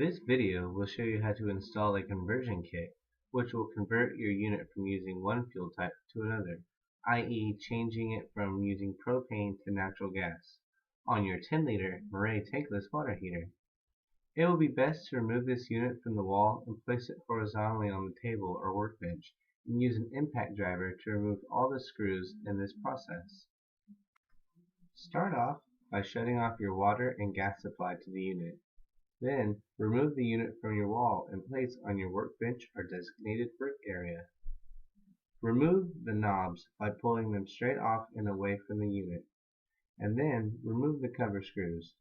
This video will show you how to install a conversion kit, which will convert your unit from using one fuel type to another, i.e. changing it from using propane to natural gas, on your 10-liter Mulai tankless water heater. It will be best to remove this unit from the wall and place it horizontally on the table or workbench, and use an impact driver to remove all the screws in this process. Start off by shutting off your water and gas supply to the unit. Then, remove the unit from your wall and place on your workbench or designated work area. Remove the knobs by pulling them straight off and away from the unit. And then, remove the cover screws.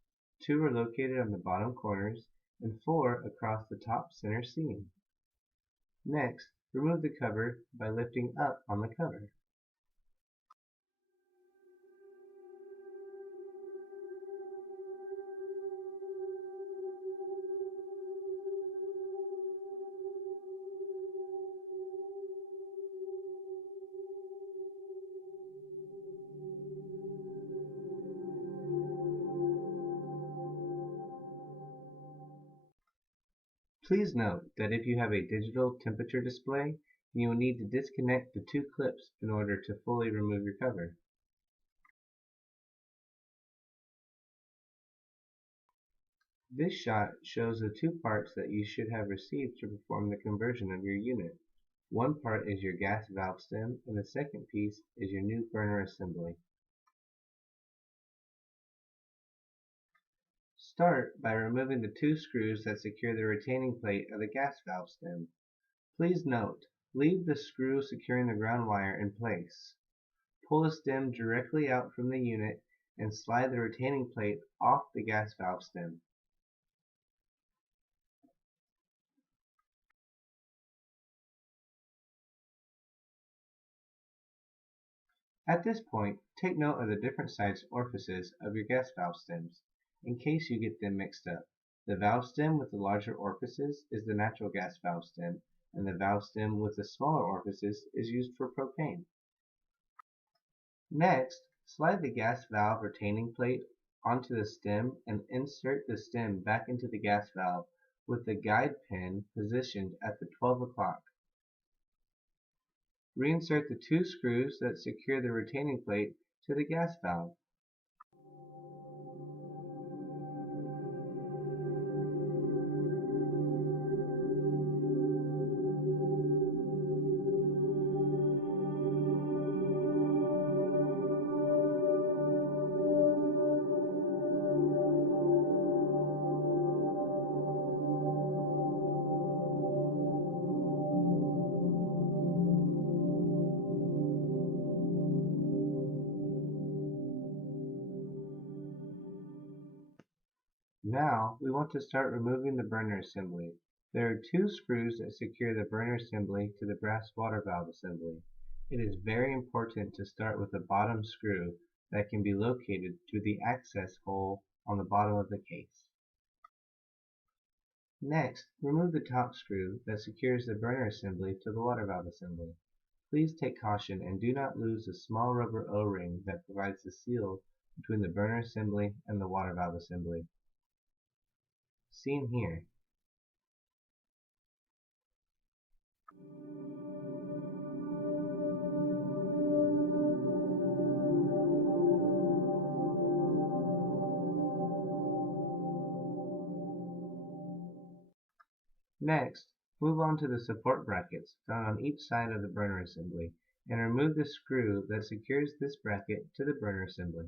2 are located on the bottom corners and 4 across the top center seam. Next, remove the cover by lifting up on the cover. Please note that if you have a digital temperature display, you will need to disconnect the 2 clips in order to fully remove your cover. This shot shows the 2 parts that you should have received to perform the conversion of your unit. One part is your gas valve stem, and the second piece is your new burner assembly. Start by removing the 2 screws that secure the retaining plate of the gas valve stem. Please note, leave the screw securing the ground wire in place. Pull the stem directly out from the unit and slide the retaining plate off the gas valve stem. At this point, take note of the different size orifices of your gas valve stems, in case you get them mixed up. The valve stem with the larger orifices is the natural gas valve stem, and the valve stem with the smaller orifices is used for propane. Next, slide the gas valve retaining plate onto the stem and insert the stem back into the gas valve with the guide pin positioned at the 12 o'clock. Reinsert the 2 screws that secure the retaining plate to the gas valve. Now, we want to start removing the burner assembly. There are 2 screws that secure the burner assembly to the brass water valve assembly. It is very important to start with the bottom screw that can be located through the access hole on the bottom of the case. Next, remove the top screw that secures the burner assembly to the water valve assembly. Please take caution and do not lose the small rubber O-ring that provides the seal between the burner assembly and the water valve assembly. Seen here. Next, move on to the support brackets found on each side of the burner assembly and remove the screw that secures this bracket to the burner assembly.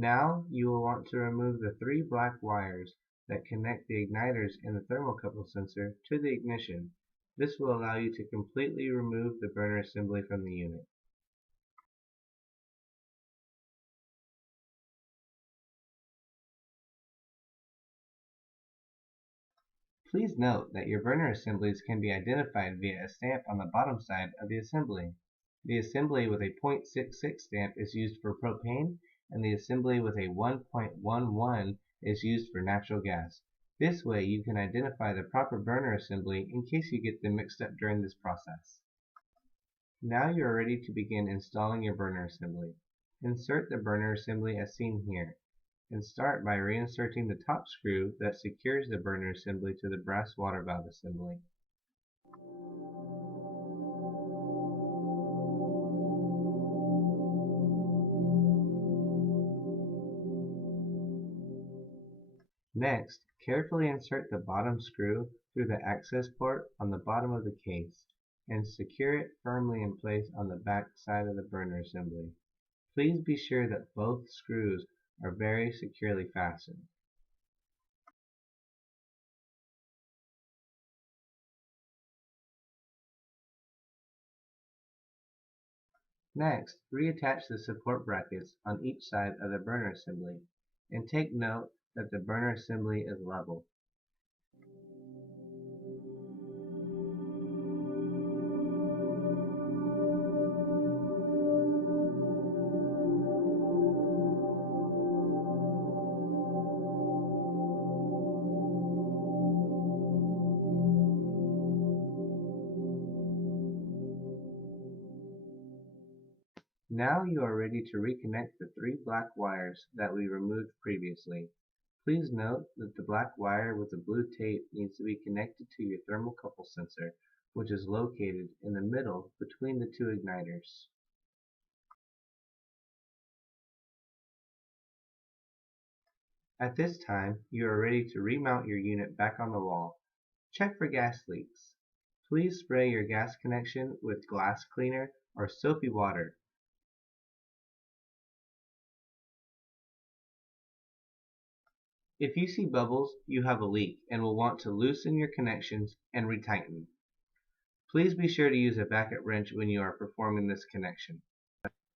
Now you will want to remove the 3 black wires that connect the igniters and the thermocouple sensor to the ignition. This will allow you to completely remove the burner assembly from the unit. Please note that your burner assemblies can be identified via a stamp on the bottom side of the assembly. The assembly with a .66 stamp is used for propane, and the assembly with a 1.11 is used for natural gas. This way you can identify the proper burner assembly in case you get them mixed up during this process. Now you are ready to begin installing your burner assembly. Insert the burner assembly as seen here, and start by reinserting the top screw that secures the burner assembly to the brass water valve assembly. Next, carefully insert the bottom screw through the access port on the bottom of the case, and secure it firmly in place on the back side of the burner assembly. Please be sure that both screws are very securely fastened. Next, reattach the support brackets on each side of the burner assembly, and take note that the burner assembly is level. Now you are ready to reconnect the 3 black wires that we removed previously. Please note that the black wire with the blue tape needs to be connected to your thermocouple sensor, which is located in the middle between the 2 igniters. At this time, you are ready to remount your unit back on the wall. Check for gas leaks. Please spray your gas connection with glass cleaner or soapy water. If you see bubbles, you have a leak and will want to loosen your connections and retighten. Please be sure to use a backup wrench when you are performing this connection.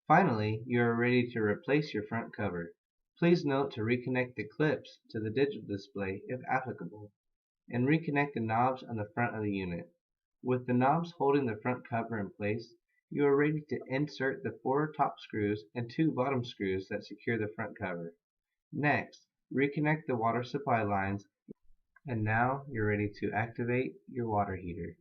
Finally, you are ready to replace your front cover. Please note to reconnect the clips to the digital display if applicable, and reconnect the knobs on the front of the unit. With the knobs holding the front cover in place, you are ready to insert the 4 top screws and 2 bottom screws that secure the front cover. Next, reconnect the water supply lines, and now you're ready to activate your water heater.